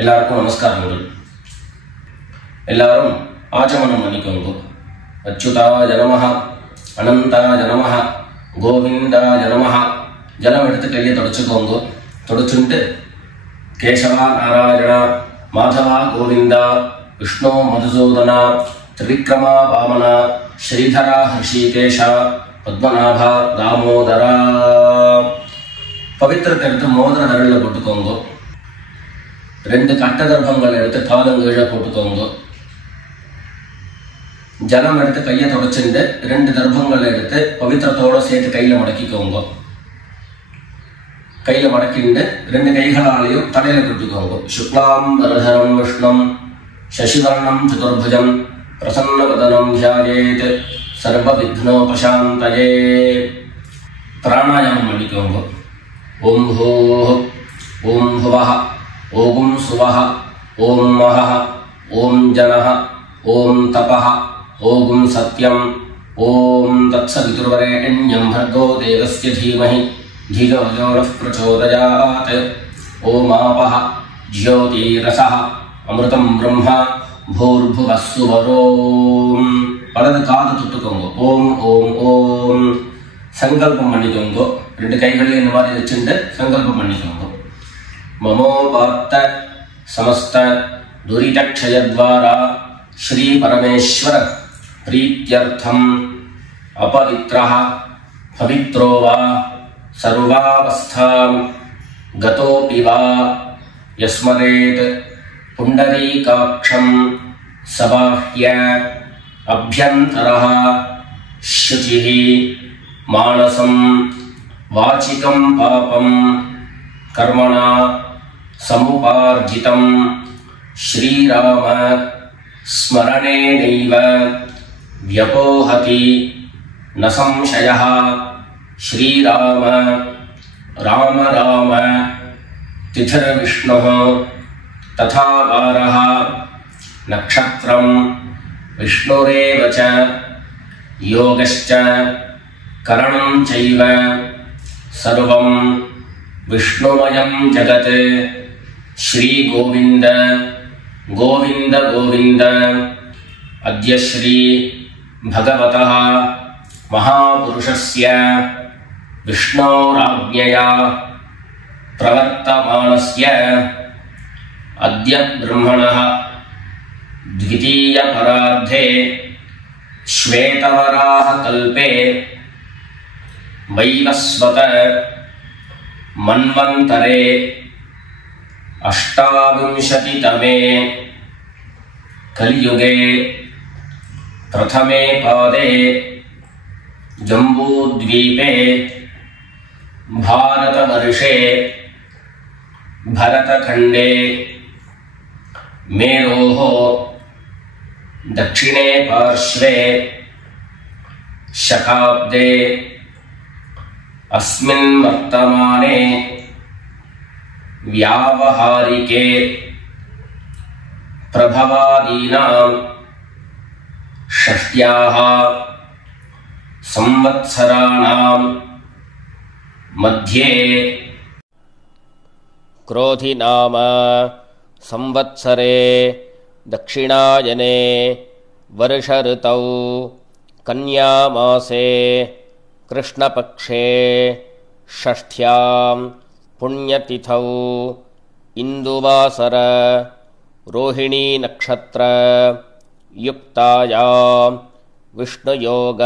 எல்லாருக்கும் நமஸ்காரங்கள். எல்லாரும் ஆச்சமனம் பண்ணிக்கோங்க. அச்சுதாய நமஹ, அனந்தாய நமஹ, கோவிந்தாய நமஹ. ஜலம் எடுத்து கையை தொடச்சுக்கோங்க. தொடச்சுட்டு கேசவா நாராயணா, மாதவா கோவிந்தா, விஷ்ணு மதுசூதனா, திரிவிக்ரமா வாமனா, ஸ்ரீதரா ஹிருஷிகேஷா, பத்மநாபா தாமோதரா. பவித்திரத்தை எடுத்து மோதிர விரலில் போட்டுக்கோங்க. 2 கட்ட கர்ப்பங்கள் எடுத்து காலங்கீழ போட்டுக்கோங்க. ஜலம் எடுத்து கையை தொடச்சுட்டு 2 கர்ப்பங்கள் எடுத்து பவித்திரத்தோட சேர்த்து கையில மடக்கிக்கோங்க. கையில மடக்கிண்டு 2 கைகளாலையும் தலையில கொடுத்துக்கோங்க. சுக்லாம் வரதரம் விஷ்ணம் சசிவர்ணம் சதுர்புஜம் பிரசன்னவதனம் தியாயேத் சர்வ விக்னோபசாந்தயே. பிராணாயாமம் பண்ணிக்கோங்க. ஓம் ஹோஹ், ஓம் ஹுவஹ, ஓம் சுவஹ, ஓம் மஹஹ, ஓம் ஜனஹ, ஓம் தபஹ, ஓம் சத்யம், ஓம் தத்சவிதுர்வரேண்யம் भर्गो देवस्य धीमहि धियो यो नः प्रचोदयात्. ஓம் ஆபஹ ஜ்யோதிரஸஹ அமிர்தம் பிரம்ம பூர்புவः சுவரோம். வலது காது தொட்டுக்கோங்க. ஓம் ஓம் ஓம். சங்கல்பம் பண்ணிக்கோங்க. 2 கைகளையும் இந்த மாதிரி வச்சுட்டு சங்கல்பம் பண்ணிக்கோங்க. மமோபாத்த சமஸ்த துரிதக்ஷயத்வாரா ஸ்ரீ பரமேஸ்வர பிரீத்யர்த்தம் அபவித்ரஹ பவித்ரோ வா சர்வாவஸ்தாம் கதோபி வா யஸ்மரேத் புண்டரீகாக்ஷம் சபாஹ்ய அப்யந்தரஹ சுசிஹி மானசம் வாசிகம் பாபம் கர்மணா சமுபார்ஜிதம் ஸ்ரீராம ஸ்மரணேனைவ வ்யபோஹதி ந சம்சயः. ஸ்ரீராம ராம ராம திதிர்விஷ்ணுः ததா வாரः நக்ஷத்ரம் விஷ்ணுரேவ ச யோகஸ்ச கரணம் சைவ சர்வம் விஷ்ணுமயம் ஜகத். ஸ்ரீ கோவிந்த கோவிந்த கோவிந்த. அத்ய ஸ்ரீ பகவதः மகாபுருஷஸ்ய விஷ்ணோராஜ்ஞயா பிரவர்த்தமானஸ்ய அத்ய பிரம்மணः த்விதீய பரார்த்தே ஸ்வேதவராஹ கல்பே வைவஸ்வத மன்வந்தரே அஷ்டாவிம்சதிதமே கலியுகே பிரதமே பாதே ஜம்பூத்வீபே பாரதவர்ஷே பரதகண்டே மேரோः தட்சிணே பார்ஷ்வே சகாப்தே अस्मिन् वर्तमाने व्यावहारिके प्रभवादीनां षष्ट्याः संवत्सराणां मध्ये क्रोधि नाम संवत्सरे दक्षिणायने वर्षऋतौ कन्यामासे कृष्णपक्षे षष्ठ्यां पुण्यतिथौ इन्दुवासर रोहिणी नक्षत्र युक्तायां विष्णुयोग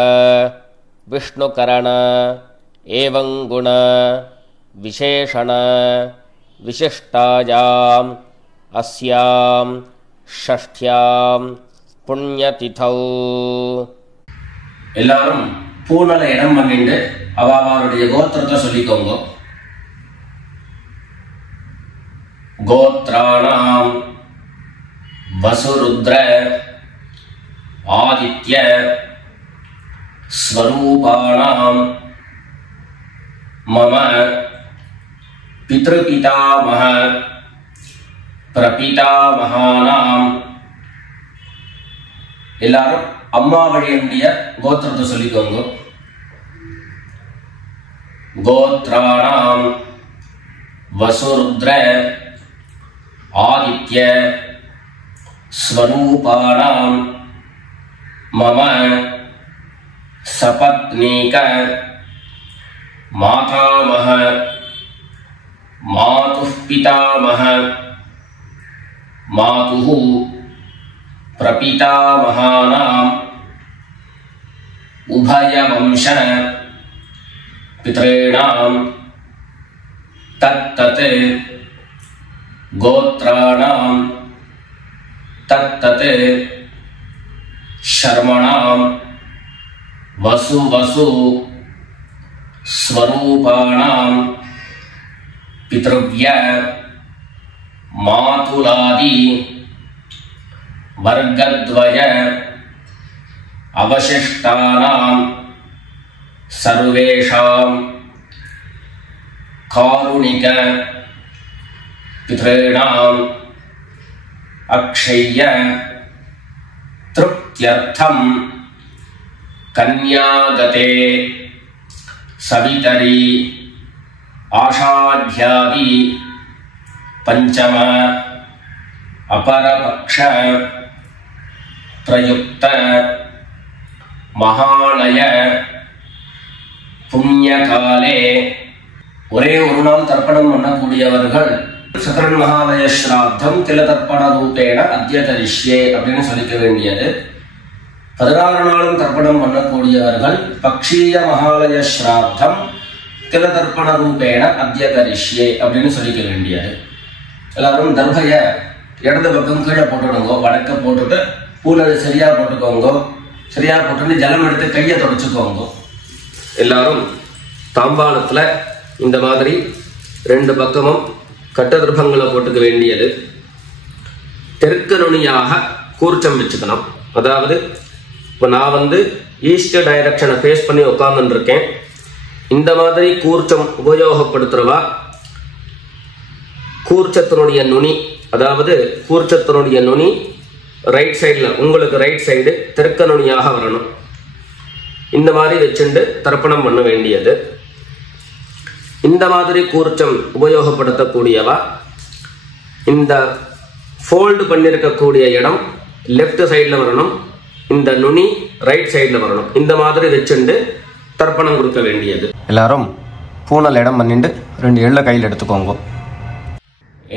विष्णुकरण एवं गुण विशेषण विशिष्टायां अस्यां षष्ठ्यां पुण्यतिथौ. எல்லாரும் பூனலை இடம் பண்ணிட்டு அவருடைய கோத்திரத்தை சொல்லிக்கோங்க. கோத்ராணாம் வசுருத்ர ஆதித்ய ஸ்வரூபாணாம் மம பித்ருபிதாமஹ பிரபிதாமஹானாம். எல்லாரும் அம்மா வழியுடைய கோத்திரத்தை சொல்லிக்கோங்க. गोत्राणां वसुरुद्र आदित्य स्वरूपाणां मम सपत्नीक मातामह मातुः पितामह मातुः प्रपितामहानां उभयवंश पितॄणां तत्तत् गोत्राणां तत्तत् शर्मणां वसु स्वरूपाणां पितृव्य मातुलादि वर्गद्वय अवशिष्टानां सर्वेषां कारुणिक पितॄणां अक्षय्य तृप्त्यर्थं कन्यागते सवितरी आषाढ्यादि पंचम अपरपक्ष प्रयुक्त महालय पुण्यकाले ஒரே ஒரு நாள் தர்ப்பணம் பண்ணக்கூடியவர்கள் சக்கரன் மகாலய ஸ்ராத்தம் திலதர்ப்பண ரூபேண அத்ய கரிஷ்யே அப்படின்னு சொல்லிக்க வேண்டியது. 16 நாளும் தர்ப்பணம் பண்ணக்கூடியவர்கள் பக்ஷீய மகாலய ஸ்ராத்தம் திலதர்ப்பண ரூபேண அத்ய கரிஷ்யே அப்படின்னு சொல்லிக்க வேண்டியது. எல்லாரும் தர்பைய இடது பக்கம் கீழே போட்டுடுங்க, வடக்க போட்டுட்டு பூனது சரியா போட்டுக்கோங்க. சரியா போட்டு ஜலம் எடுத்து கையை தொடச்சுக்கோங்க. எல்லாரும் தாம்பாளத்துல இந்த மாதிரி 2 பக்கமும் கட்ட திருப்பங்களை போட்டுக்க வேண்டியது. தெற்கு நுனியாக கூர்ச்சம் வச்சுக்கணும். அதாவது இப்போ நான் ஈஸ்ட் டைரக்ஷனை ஃபேஸ் பண்ணி உட்கார்ந்துட்டு இருக்கேன். இந்த மாதிரி கூர்ச்சம் உபயோகப்படுத்துறவா கூர்ச்சத்தினுடைய நுனி, அதாவது கூர்ச்சத்தினுடைய நுனி ரைட் சைடில், உங்களுக்கு ரைட் சைடு தெற்கு நுனியாக வரணும். இந்த மாதிரி வச்சுட்டு தர்ப்பணம் பண்ண வேண்டியது. இந்த மாதிரி கூர்ச்சம் உபயோகப்படுத்தக்கூடியவா இந்த ஃபோல்டு பண்ணியிருக்கக்கூடிய இடம் லெஃப்ட் சைடில் வரணும், இந்த நுனி ரைட் சைடில் வரணும். இந்த மாதிரி வச்சுட்டு தர்ப்பணம் கொடுக்க வேண்டியது. எல்லாரும் பூனல் இடம் பண்ணிட்டு 2 எள்ள கையில் எடுத்துக்கோங்க.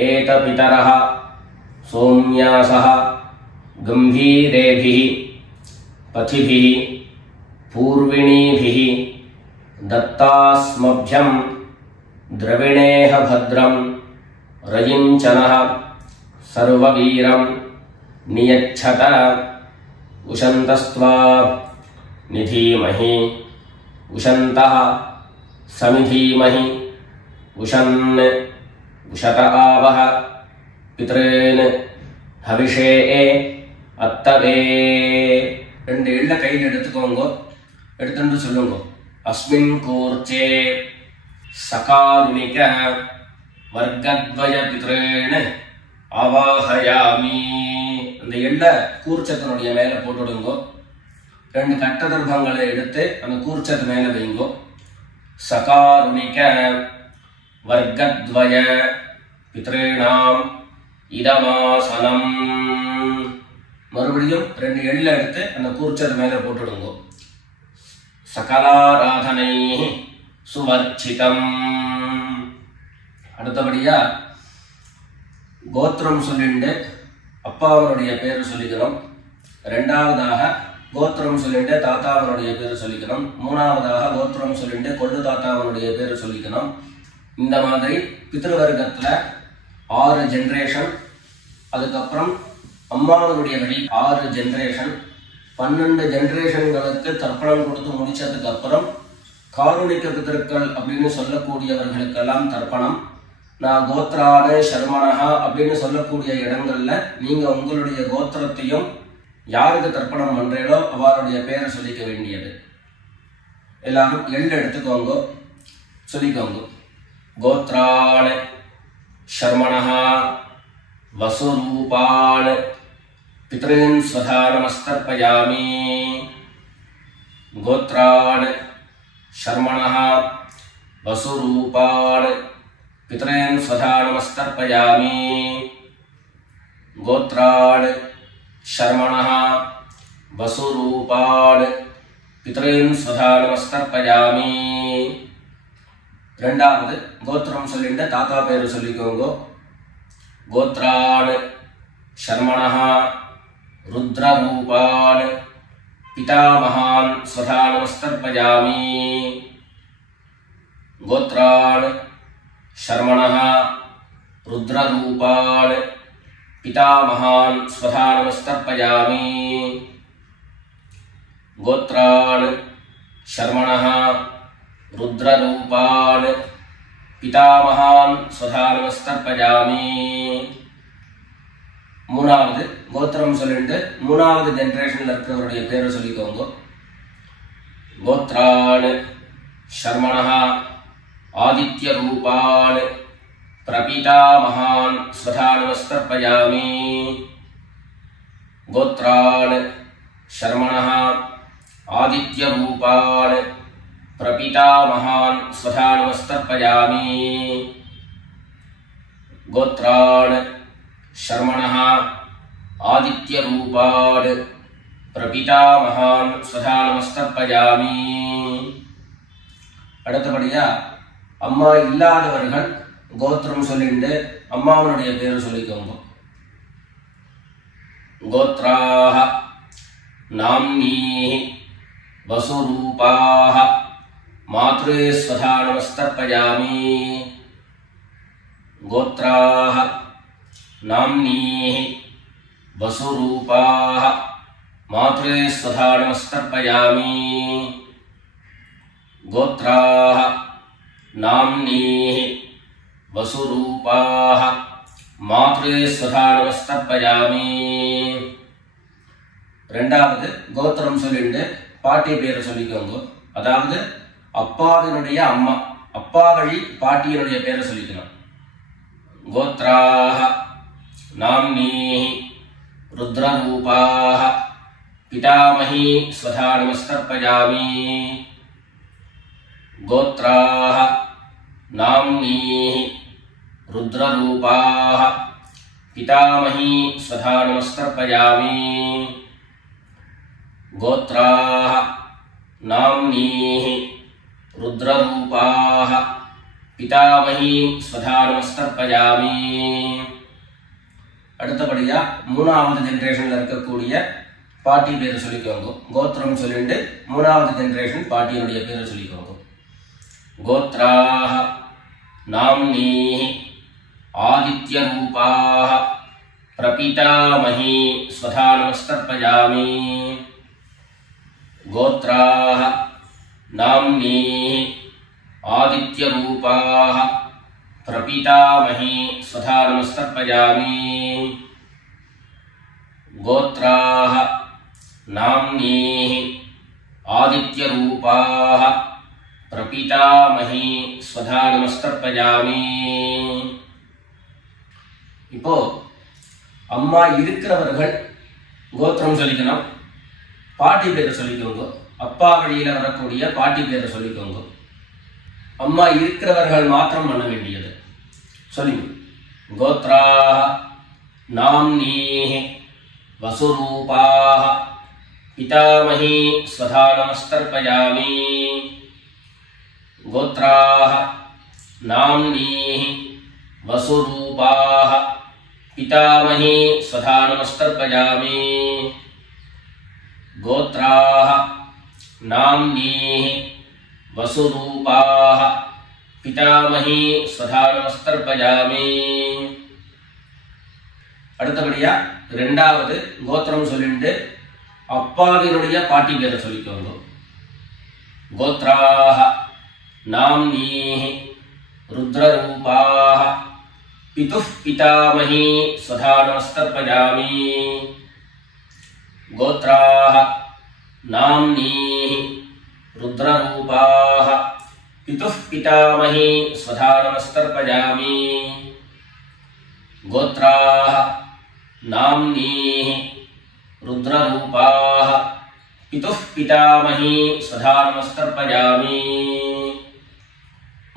ஏத பிதரஹ சோம்யாசஹ கம்பீரேபிஹி பதிபிஹி பூர்விணீபிஹி दत्तास्मभ्यं द्रविणेह भद्रं रयिञ्चनः सर्ववीरं नियच्छत उशन्तस्त्वा निधीमहि उशन्तः समिधीमहि उशन् उशत आवह पितॄन् हविषे अत्तवे. 2 எள்ள கையில் எடுத்துக்கோங்க. எடுத்துட்டு சொல்லுங்க. अस्मिन् कूर्चे सकारुणिक वर्गद्वय पितॄन् आवाहयामि. அந்த எள்ள கூர்ச்சத்தினுடைய மேல போட்டுடுங்க. 2 கட்ட தர்ப்பங்களை எடுத்து அந்த கூர்ச்சத்து மேல வைங்க. சகாருணிக वर्गद्वय पितॄणाम् இதமாசனம். மறுபடியும் 2 எள்ள எடுத்து அந்த கூர்ச்சத்து மேல போட்டுடுங்க. सकलाराधனை சுவர்ச்சிதம். அடுத்தபடியா கோத்திரம் சொல்லிட்டு அப்பாவனுடைய பேர் சொல்லிக்கணும். 2வதாக கோத்திரம் சொல்லிட்டு தாத்தாவனுடைய பேர் சொல்லிக்கணும். 3வதாக கோத்திரம் சொல்லிட்டு கொள்ளு தாத்தாவனுடைய பேர் சொல்லிக்கணும். இந்த மாதிரி பித்ருவர்க்கத்துல 6 ஜெனரேஷன், அதுக்கப்புறம் அம்மாவனுடைய வழி 6 ஜெனரேஷன், 12 ஜெனரேஷன்களுக்கு தர்ப்பணம் கொடுத்து முடிச்சதுக்கு அப்புறம் காருணிக பிதர்கள் அப்படின்னு சொல்லக்கூடியவர்களுக்கெல்லாம் தர்ப்பணம். நான் கோத்ரான சர்மனஹா அப்படின்னு சொல்லக்கூடிய இடங்கள்ல நீங்க உங்களுடைய கோத்திரத்தையும் யாருக்கு தர்ப்பணம் பண்றீங்களோ அவருடைய பேரை சொல்லிக்க வேண்டியது. எல்லாரும் எள்ளு எடுத்துக்கோங்க, சொல்லிக்கோங்க. கோத்ரான शर्मणः वसुरूपान् पितॄन् स्वधा नमस्तर्पयामि। गोत्रान् शर्मणः वसुरूपान् पितॄन् स्वधा नमस्तर्पयामि। கோத்ரான் ஷர்மணः வசுரூபான் பித்ரீன் ஸ்வதா நமஸ்தர்ப்பயாமி. ரெண்டாவது கோத்திரம் சொல்லிட்டு தாத்தா பேரு சொல்லிக்கோங்க. கோத்ரான் ஷர்மணः ருத்ரரூபான் பிதாமகான் ஸ்வதா நமஸ்தர்ப்பயாமி. கோத்ரான் ஷர்மணः ருத்ரரூபான் பிதாமகான் ஸ்வதா நமஸ்தர்ப்பயாமி. கோத்ரான் ஷர்மணः ருத்ரரூபான் பிதாமகான் ஸ்வதா நமஸ்தர்ப்பயாமி. மூணாவது கோத்திரம் சொல்லிட்டு மூணாவது ஜெனரேஷன்ல இருக்கிறவருடைய பேரை சொல்லிக்கோங்க. கோத்ரான் ஷர்மணः ஆதித்ய ரூபான் பிரபிதாமகான் ஸ்வதா நமஸ்தர்ப்பயாமி. கோத்ரான் ஷர்மணः ஆதித்ய ரூபான் பிரபிதாமகான் ஸ்வதா நமஸ்தர்ப்பயாமி. கோத்ரான் ஷர்மணः ஆதித்ய ரூபான் பிரபிதாமகான் ஸ்வதா நமஸ்தர்ப்பயாமி. அடுத்தபடியா அம்மா இல்லாதவர்கள் கோத்திரம் சொல்லிட்டு அம்மாவனுடைய பேரு சொல்லிக்கோங்க. கோத்ராஹ நாம்னீஹி வசுரூபாஹ மாத்ரே ஸ்வதா நமஸ்தர்ப்பயாமி. கோத்ராஹ நாம்னீஹி வசுரூபாஹ மாத்ரே ஸ்வதா நமஸ்தர்ப்பயாமி. கோத்ராஹ நாம்னீஹி வசுரூபாஹ மாத்ரே ஸ்வதா நமஸ்தர்ப்பயாமி. ரெண்டாவது கோத்திரம் சொல்லிட்டு பாட்டி பேரை சொல்லிக்கோங்க. அதாவது அப்பாவினுடைய அம்மா, அப்பா வழி பாட்டியினுடைய பேரை சொல்லிக்கணும். கோத்ராஹ நாம்னீஹி ருத்ரரூபாஹ பிதாமஹி ஸ்வதா நமஸ்தர்ப்பயாமி. கோத்ராஹ நாம்னீஹி ருத்ரரூபாஹ பிதாமஹி ஸ்வதா நமஸ்தர்ப்பயாமி. கோத்ராஹ நாம்னீஹி ருத்ரரூபாஹ பிதாமஹி ஸ்வதா நமஸ்தர்ப்பயாமி. அடுத்தபடியா மூணாவது ஜெனரேஷன்ல இருக்கக்கூடிய பாட்டி பேரை சொல்லிக்கோங்க. கோத்திரம் சொல்லிட்டு மூணாவது ஜெனரேஷன் பாட்டியினுடைய பேரை சொல்லிக்கோங்க. கோத்ராஹ நாம்னீஹி ஆதித்ய ரூபாஹ பிரபிதாமஹி ஸ்வதா நமஸ்தர்ப்பயாமி. கோத்ராஹ நாம்னீஹி ஆதித்ய ரூபாஹ பிரபிதாமஹி ஸ்வதா நமஸ்தர்ப்பயாமி. கோத்ராஹ நாம்னீஹி ஆதித்ய ரூபாஹ பிரபிதாமஹி ஸ்வதா நமஸ்தர்ப்பயாமி. இப்போ அம்மா இருக்கிறவர்கள் கோத்திரம் சொல்லிக்கணும், பாட்டி பேரை சொல்லிக்கோங்க. அப்பா வழியில வரக்கூடிய பாட்டி பேரை சொல்லிக்கோங்க. அம்மா இருக்கிறவர்கள் மாத்திரம் பண்ண வேண்டியது சொல்லுங்க. கோத்ராஹ நாம்னீஹி வசுரூபாஹ பிதாமஹி ஸ்வதா நமஸ்தர்ப்பயாமி. கோத்ராஹ நாம்னீஹி வசுரூபாஹ பிதாமஹி ஸ்வதா நமஸ்தர்ப்பயாமி. கோத்ராஹ நாம்னீஹி வசுரூபாஹ பிதாமஹி ஸ்வதா நமஸ்தர்ப்பயாமி. அடுத்தபடியா ரெண்டாவது கோத்திரம் சொல்லிட்டு அப்பாவினுடைய பாட்டி பேரை சொல்லிக்கோங்க. கோத்ராஹ நாம்னீஹி ருத்ரரூபாஹ பிதுः பிதாமஹி ஸ்வதா நமஸ்தர்ப்பயாமி. கோத்ராஹ நாம்னீஹி ருத்ரரூபாஹ பிதுः பிதாமஹி ஸ்வதா நமஸ்தர்ப்பயாமி. கோத்ராஹ நாம்னீஹி ருத்ரரூபாஹ பிதுः பிதாமஹி ஸ்வதா நமஸ்தர்ப்பயாமி.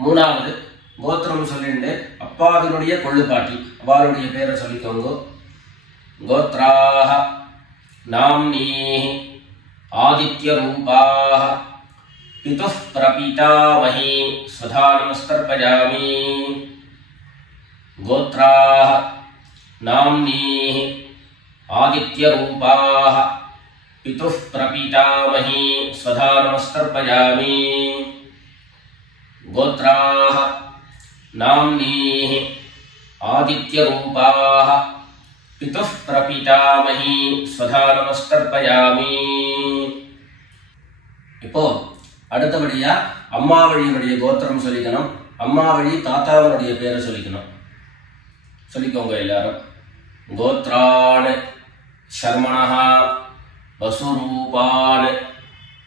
மூணாவது கோத்திரம் சொல்லிட்டு அப்பாவினுடைய கொள்ளுப்பாட்டி அவளுடைய பேரை சொல்லிக்கோங்க. गोत्राः नाम्नीः आदित्यरूपाः पितुः प्रपीतामही स्वधा नमस्तर्पयामि गोत्राः नाम्नीः आदित्यरूपाः पितुः प्रपीतामही स्वधा नमस्तर्पयामि गोत्राः नाम्नीः आदित्यरूपाः पितुः प्रपीतामही स्वधा नमस्तर्पयामि இப்போ அடுத்தபடியா அம்மா வழியினுடைய கோத்திரம் சொல்லிக்கணும் அம்மா வழி தாத்தாவனுடைய பேரை சொல்லிக்கணும் சொல்லிக்கோங்க எல்லாரும் கோத்ரான் शर्मणः वसुरूपान्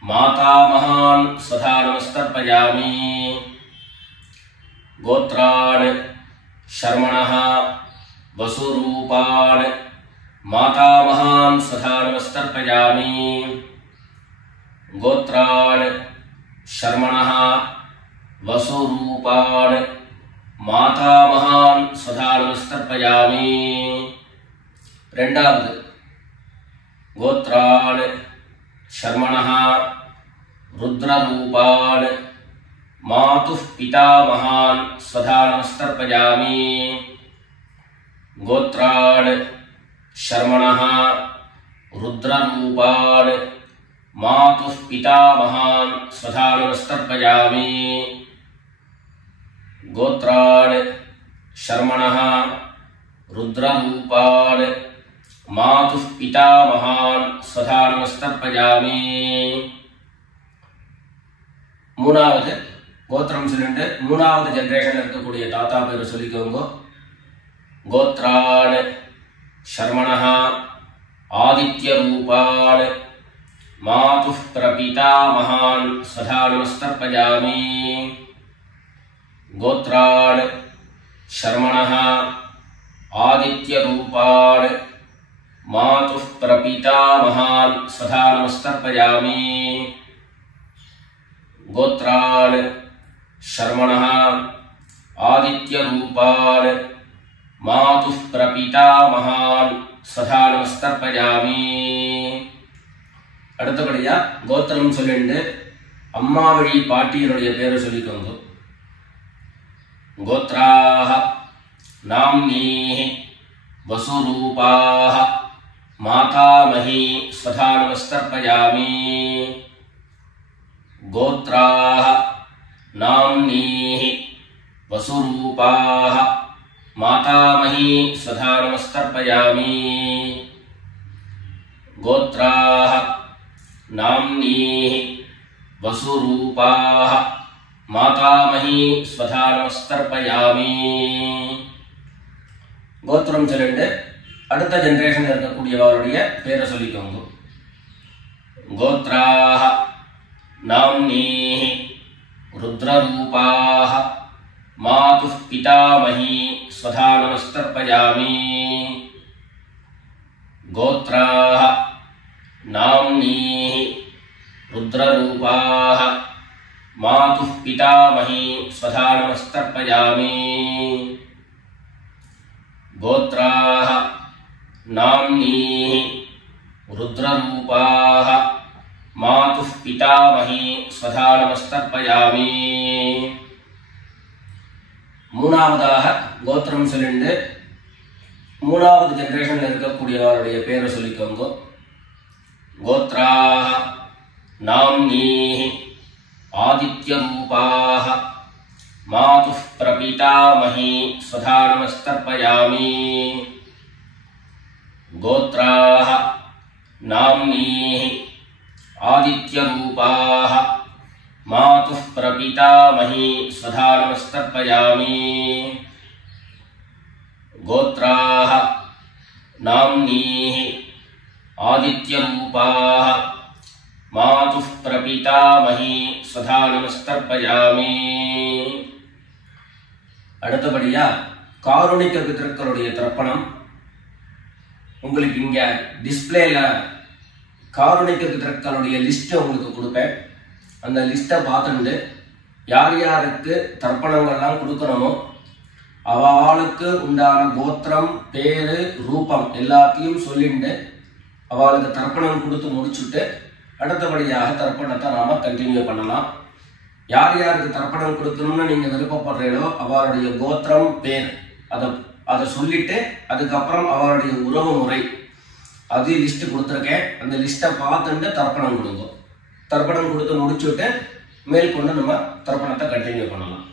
मातामहान् स्वधा नमस्तर्पयामि गोत्रान् शर्मणः वसुरूपान् मातामहान् स्वधा नमस्तर्पयामि गोत्रान् शर्मणः वसुरूपान् मातामहान् स्वधा नमस्तर्पयामि ரெண்டாவது गोत्रान् शर्मणः रुद्ररूपान् मातुः पितामहान् स्वधा नमस्तर्पयामि गोत्रान् शर्मणः रुद्ररूपान् मातुः पितामहान् स्वधा नमस्तर्पयामि गोत्रान् शर्मणः रुद्ररूपान् मातुः पितामहान् स्वधा नमस्तर्पयामि மூணாவது கோத்திரம் சொல்லிட்டு மூணாவது ஜெனரேஷன்ல இருக்கக்கூடிய தாத்தா பேரை சொல்லிக்கோங்க கோத்ரான் शर्मणः आदित्यरूपान् मातुः प्रपीतामहान् स्वधा नमस्तर्पयामि गोत्रान् शर्मणः आदित्यरूपान् मातुः प्रपीतामहान् स्वधा नमस्तर्पयामि गोत्रान् शर्मणः आदित्यरूपान् मातुः प्रपीतामहान् स्वधा नमस्तर्पयामि அடுத்தபடியா கோத்திரம் சொல்லிட்டு அம்மா வழி பாட்டியருடைய பேரை சொல்லிக்கோங்க गोत्राः नाम्नीः वसुरूपाः मातामही स्वधा नमस्तर्पयामि गोत्राः नाम्नीः वसुरूपाः मातामही स्वधा नमस्तर्पयामि गोत्राः नाम्नीः वसुरूपाः मातामही स्वधा नमस्तर्पयामि கோத்திரம் சொல்லிட்டு அடுத்த ஜெனரேஷன்ல இருக்கக்கூடியவருடைய பேரை சொல்லிக்கோங்க கோத்ராः नाम्नीः रुद्ररूपाः मातुः पितामही स्वधा नमस्तर्पयामि गोत्राः नाम्नीः रुद्ररूपाः मातुः पितामही स्वधा नमस्तर्पयामि गोत्राः नाम्नीः रुद्ररूपाः मातुः पितामही स्वधा नमस्तर्पयामि மூணாவதாக கோத்திரம் சொல்லிட்டு மூணாவது ஜெனரேஷன்ல இருக்கக்கூடியவருடைய பேரை சொல்லிக்கோங்க गोत्राः नाम्नीः आदित्यरूपाः मातुः प्रपीतामही स्वधा नमस्तर्पयामि गोत्राः नाम्नीः आदित्यरूपाः मातुः प्रपीतामही स्वधा नमस्तर्पयामि गोत्राः नाम्नीः आदित्यरूपाः मातुः प्रपीतामही स्वधा नमस्तर्पयामि அடுத்தபடியா காருணிக பிதர்களுடைய தர்ப்பணம் உங்களுக்கு இங்க டிஸ்ப்ளேல காருணிக பிதர்களுடைய லிஸ்ட் உங்களுக்கு கொடுப்பேன் அந்த லிஸ்ட்டை பார்த்துட்டு யார் யாருக்கு தர்ப்பணங்கள்லாம் கொடுக்கணுமோ அவளுக்கு உண்டான கோத்திரம், பேரு, ரூபம் எல்லாத்தையும் சொல்லிட்டு அவளுக்கு தர்ப்பணம் கொடுத்து முடிச்சுட்டு அடுத்தபடியாக தர்ப்பணத்தை நாம கண்டினியூ பண்ணலாம். யார் யாருக்கு தர்ப்பணம் கொடுக்கணும்னு நீங்க விருப்பப்படுறீங்களோ அவளுடைய கோத்திரம், பேர் அதை சொல்லிட்டு அதுக்கப்புறம் அவளுடைய உறவு முறை அது லிஸ்ட் கொடுத்துருக்கேன். அந்த லிஸ்ட்டை பார்த்துட்டு தர்ப்பணம் கொடுங்க. தர்ப்பணம் கொடுத்து முடிச்சுட்டு மேற்கொண்டு நம்ம தர்ப்பணத்தை கண்டினியூ பண்ணலாம்.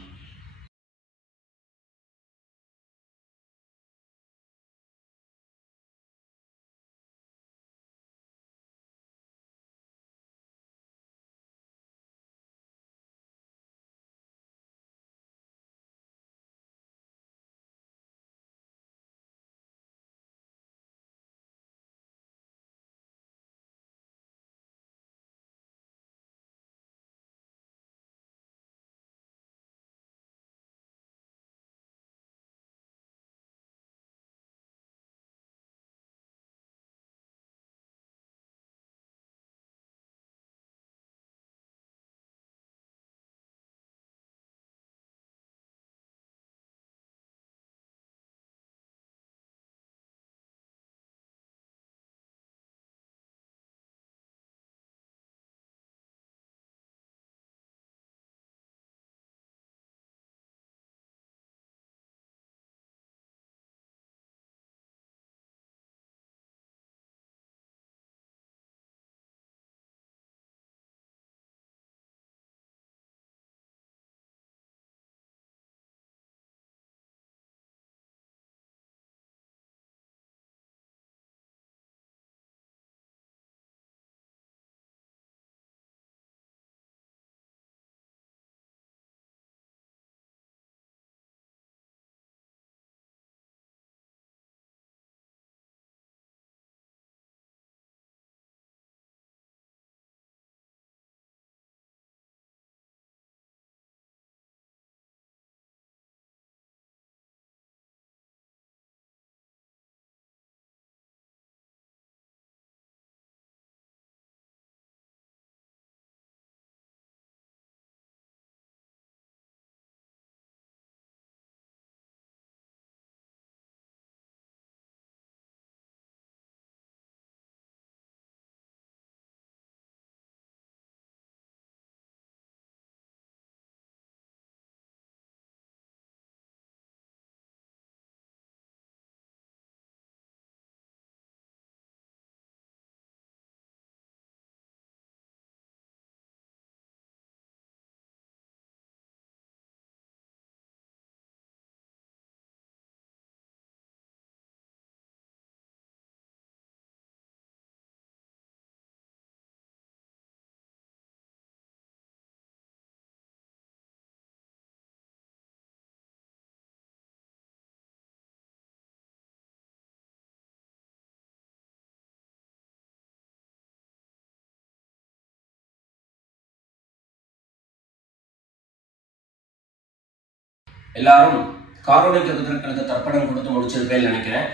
எல்லாரும் காரணிக பிதர்களுக்கு தர்ப்பணம் கொடுத்து முடிச்சிருப்பேன்னு நினைக்கிறேன்.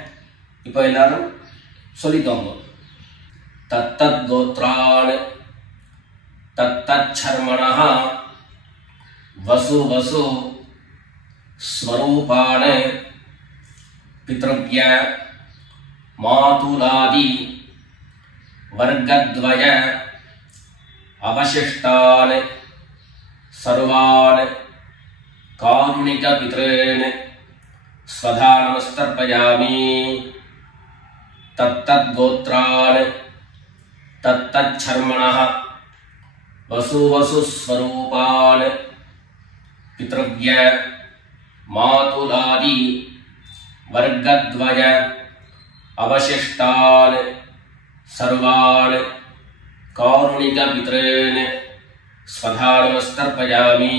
இப்போ எல்லாரும் சொல்லிக்கோங்க. தத்தத் கோத்ரான் தத்தத் சர்மணஹ வசு வசு ஸ்வரூபான் பித்ருவ்ய மாதுலாதி வர்க்கத்வய அவசிஷ்டான் சர்வான் காருணிக பித்ரேன் ஸ்வதா நமஸ்தர்ப்பயாமி. தத்தத் கோத்ரான் தத்தத் சர்மணஹ வசு வசு ஸ்வரூபான் பித்ருவ்ய மாதுலாதி வர்க்கத்வய அவசிஷ்டான் சர்வான் காருணிக பித்ரேன் ஸ்வதா நமஸ்தர்ப்பயாமி.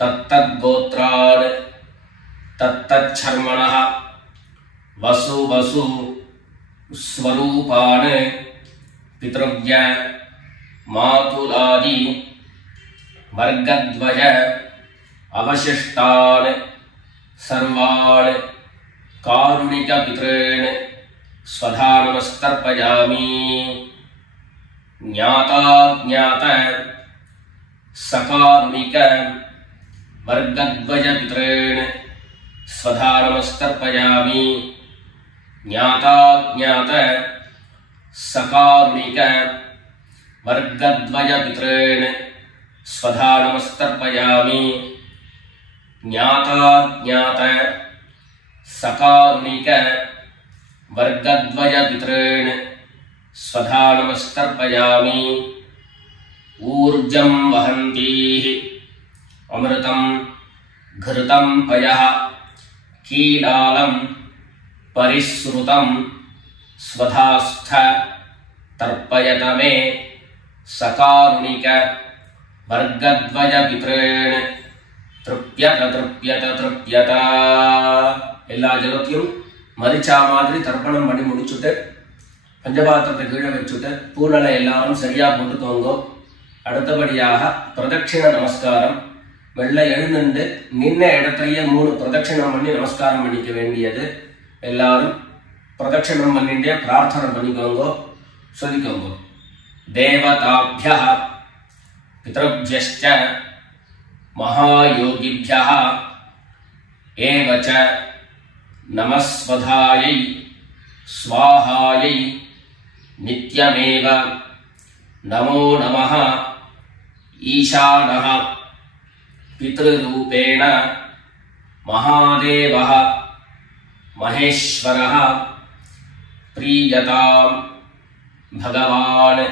தத்தத் கோத்ரான் தத்தத் சர்மணஹ வசு வசு ஸ்வரூபான் பித்ருவ்ய மாதுலாதி வர்க்கத்வய அவசிஷ்டான் சர்வான் காருணிக பித்ரேன் ஸ்வதா நமஸ்தர்ப்பயாமி. ஞாதா ஞாத சகாருணிக வர்க்கத்வய பித்ரேன் स्वधा नमस्तर्पयामि ज्ञाता ज्ञात सकारुणिक वर्गद्वय पितॄन् स्वधा नमस्तर्पयामि ज्ञाता ज्ञात सकारुणिक वर्गद्वय पितॄन् स्वधा नमस्तर्पयामि ऊर्जं वहन्तीः अमृतं घृतं पयः कीलालं परिसृतं स्वधास्थ तर्पयत मे सकारुणिक वर्गद्वय पितॄन् तृप्यत तृप्यत तृप्यत எல்லா ஜலத்தையும் மரிச்சா மாதிரி தர்ப்பணம் பண்ணி முடிச்சுட்டு பஞ்சபாத்திரத்தை கீழே வச்சுட்டு பூனலை எல்லாரும் சரியா போட்டுக்கோங்க. அடுத்தபடியாக பிரதட்சிண நமஸ்காரம். வெள்ளை எழுந்துண்டு நின்ன இடத்தையே 3 பிரதட்சிணம் பண்ணி நமஸ்காரம் பண்ணிக்க வேண்டியது. எல்லாரும் பிரதட்சிணம் பண்ணிட்டே பிரார்த்தனை பண்ணிக்கோங்க, சொல்லிக்கோங்க. தேவதாभ्यः பித்ருभ्यश्च महायोगिभ्यः एव च नमस्वधायै स्वाहायै नित्यमेव नमो नमः ईशानः पितृरूपेण महादेवः महेश्वरः प्रीयतां भगवान्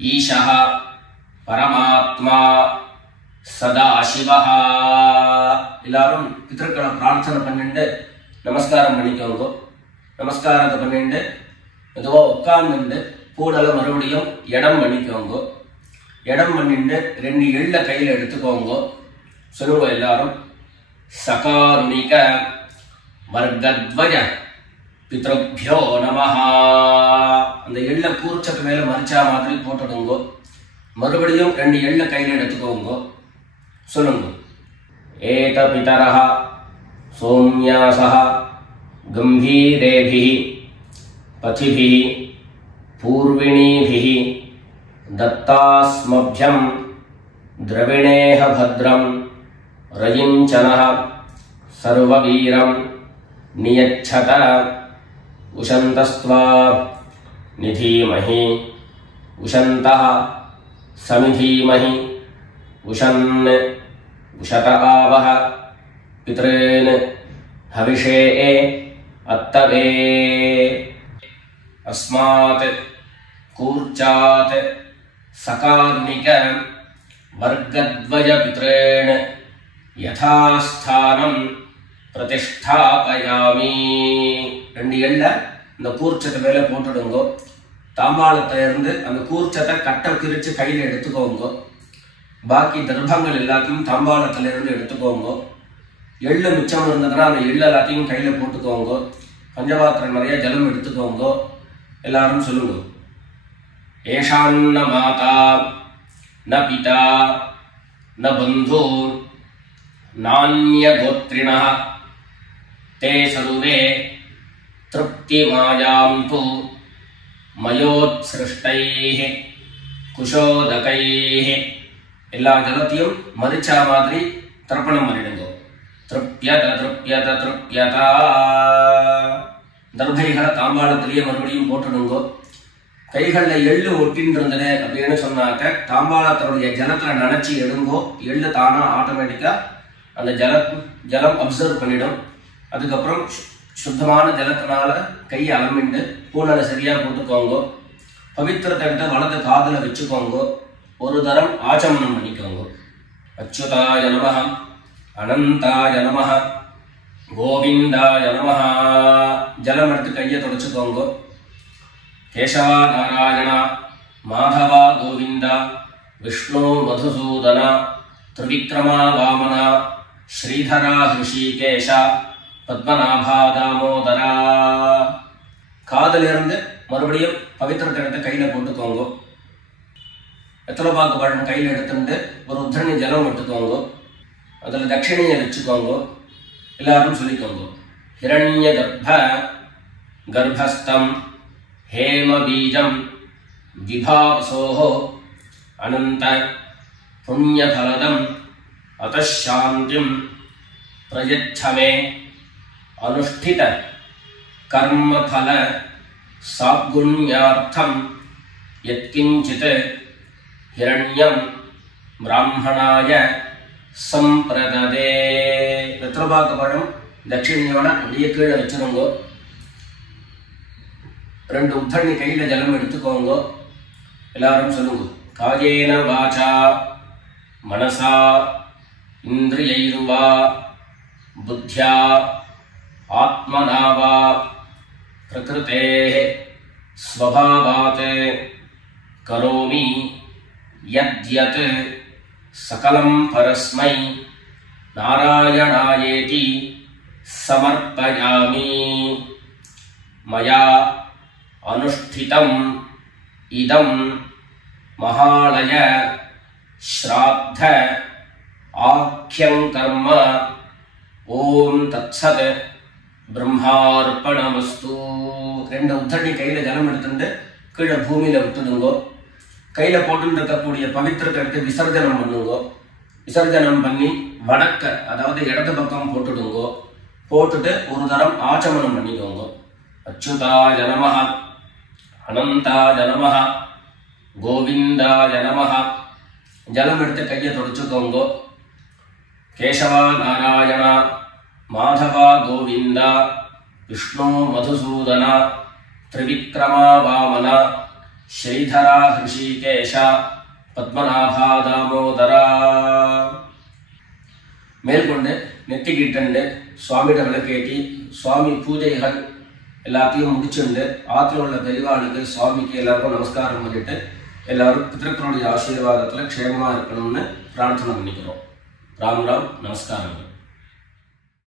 ईशः परमात्मा सदाशिवः. எல்லாரும் பித்ருக்களை பிரார்த்தனை பண்ணிட்டு நமஸ்காரம் பண்ணிக்கோங்க. நமஸ்காரத்தை பண்ணிட்டு மெதுவா உட்கார்ந்துட்டு பூனலை மறுபடியும் இடம் பண்ணிக்கோங்க. இடம் பண்ணிட்டு 2 எள்ள கையில எடுத்துக்கோங்க. சொல்லுங்க எல்லாரும். சகாருணிக வர்கத்வய பித்ருभ्यो நமஹ. அந்த எள்ள கூர்ச்சத்து மேல மரிச்சா மாதிரி போட்டுடுங்க. மறுபடியும் 2 எள்ள கையில எடுத்துக்கோங்க. சொல்லுங்க. ஏத பிதரஹ சோம்யாசஹ கம்பீரேபிஹி பதிபிஹி பூர்விணீபிஹி दत्तास्मभ्यं द्रविणेह भद्रं रयिञ्चनः सर्ववीरं नियच्छत उशन्तस्त्वा निधीमहि उशन्तः समिधीमहि उशन् उशत आवह पितॄन् हविषे अत्तवे. अस्मात् कूर्चात् सकारुणिक वर्गद्वय पितॄन् यथास्थानं प्रतिष्ठापयामि. 2 எள்ள இந்த கூர்ச்சத்தை மேல போட்டுடுங்க. தாம்பாளத்துல இருந்து அந்த கூர்ச்சத்தை கட்ட பிரிச்சு கையில எடுத்துக்கோங்க. பாக்கி தர்ப்பங்கள் எல்லாத்தையும் தாம்பாளத்துல இருந்து எடுத்துக்கோங்க. எள்ளு மிச்சம் இருந்ததுன்னா அந்த எள்ளு எல்லாத்தையும் கையில போட்டுக்கோங்க. பஞ்சபாத்திரம் நிறைய ஜலம் எடுத்துக்கோங்க. எல்லாரும் சொல்லுங்க. ஏஷாन्न மாதா न पिता न बन्धु नान्यगोत्रिणः ते सर्वे तृप्तिमायान्तु मयोत्सृष्टैः कुशोदकैः. எல்லா ஜலத்தையும் மரிச்சா மாதிரி தர்ப்பணம் பண்ணிடுங்க. திருப்யத திருப்யத திருப்யதா. தர்பைகளை தாம்பாளத்திலேயே மறுபடியும் போட்டுடுங்க. கைகள்ல எள்ளு ஒட்டின்னு இருந்தது அப்படின்னு சொன்னாக்க தாம்பாளத்தனுடைய ஜலத்துல நினைச்சு எடுங்கோ. எள்ளு தானா ஆட்டோமேட்டிக்கா அந்த ஜலம் அப்சர்வ் பண்ணிடும். அதுக்கப்புறம் சுத்தமான ஜலத்தினால கையை அலம்பிண்டு பூனலை சரியா போட்டுக்கோங்க. பவித்திரத்தை எடுத்து வலது காதுல வச்சுக்கோங்க. ஒரு தரம் ஆச்சமனம் பண்ணிக்கோங்க. அச்சுதாய நமஹ அனந்தாய நமஹ கோவிந்தாய நமஹ. ஜலம் எடுத்து கையை தொடச்சுக்கோங்க. கேசவா நாராயண மாதவா கோவிந்த விஷ்ணு மதுசூதன திரிவிக்ரமா வாமன ஸ்ரீதரா ஹிருஷிகேஷ பத்மநாபா தாமோதரா. காதிலிருந்து மறுபடியும் பவித்திரத்தை எடுத்து கையில போட்டுக்கோங்க. வெத்தலைப்பாக்கு பழம் கையில் எடுத்துட்டு ஒரு உத்தரணி ஜலம் எடுத்துக்கோங்க. அதுல தட்சிணையை வச்சுக்கோங்க. எல்லாரும் சொல்லிக்கோங்க. ஹிரண்ய கர்ப்பஸ்தம் हेम बीजं विभावसोः अनंत पुण्यफलदं अतः शांतिं प्रयच्छमे अनुष्ठित कर्मफल साद्गुण्यार्थं यत्किंचित् हिरण्यं ब्राह्मणाय संप्रददे. வெத்தலைபாக்கு பழம் தட்சிணையோட அப்படியே கீழே வச்சிருங்கோ. 2 உத்தண்ணி கையில ஜலம் எடுத்துக்கோங்க. எல்லாரும் சொல்லுங்க. காயேன வாசா மனசா இந்திரியைர்வா புத்யா ஆத்மனா வா பிரகிருதேஹ ஸ்வபாவாத் கரோமி யத்யத் சகலம் பரஸ்மை நாராயணாயேதி சமர்ப்பயாமி. மயா அனுஷ்டிதம் இதம் மகாலய ஸ்ராத்த ஆக்யம் கர்ம. ஓம் தத்சத் பிரம்மார்ப்பணமஸ்து. 2 உத்தண்ணி கையில ஜலம் எடுத்துட்டு கீழே பூமியில விட்டுடுங்கோ. கையில போட்டு இருக்கக்கூடிய பவித்திரத்தை எடுத்து விசர்ஜனம் பண்ணுங்கோ. விசர்ஜனம் பண்ணி வடக்க அதாவது இடது பக்கம் போட்டுடுங்கோ. போட்டுட்டு ஒரு தரம் ஆச்சமனம் பண்ணிக்கோங்க. அச்சுதாய நமஹ அனந்தாய நமஹ கோவிந்தாய நமஹ. ஜலம் எடுத்து கையை தொடச்சுக்கோங்க. கேசவா நாராயண மாதவா கோவிந்தா விஷ்ணு மதுசூதன திரிவிக்ரமா வாமன ஸ்ரீதரா ஹிருஷிகேஷ பத்மநாபா தாமோதரா. மேற்கொண்டு நெத்திக்கிட்டு சுவாமியிட விளக்கேற்றி சுவாமி பூஜைகள் எல்லாத்தையும் முடிச்சுண்டு ஆத்துல உள்ள பெரியவாளுக்கு சுவாமிக்கு எல்லாருக்கும் நமஸ்காரம் பண்ணிட்டு எல்லாரும் பிதர்களுடைய ஆசீர்வாதத்துல க்ஷேமமா இருக்கணும்னு பிரார்த்தனை பண்ணிக்கிறோம். ராம் ராம். நமஸ்காரம்.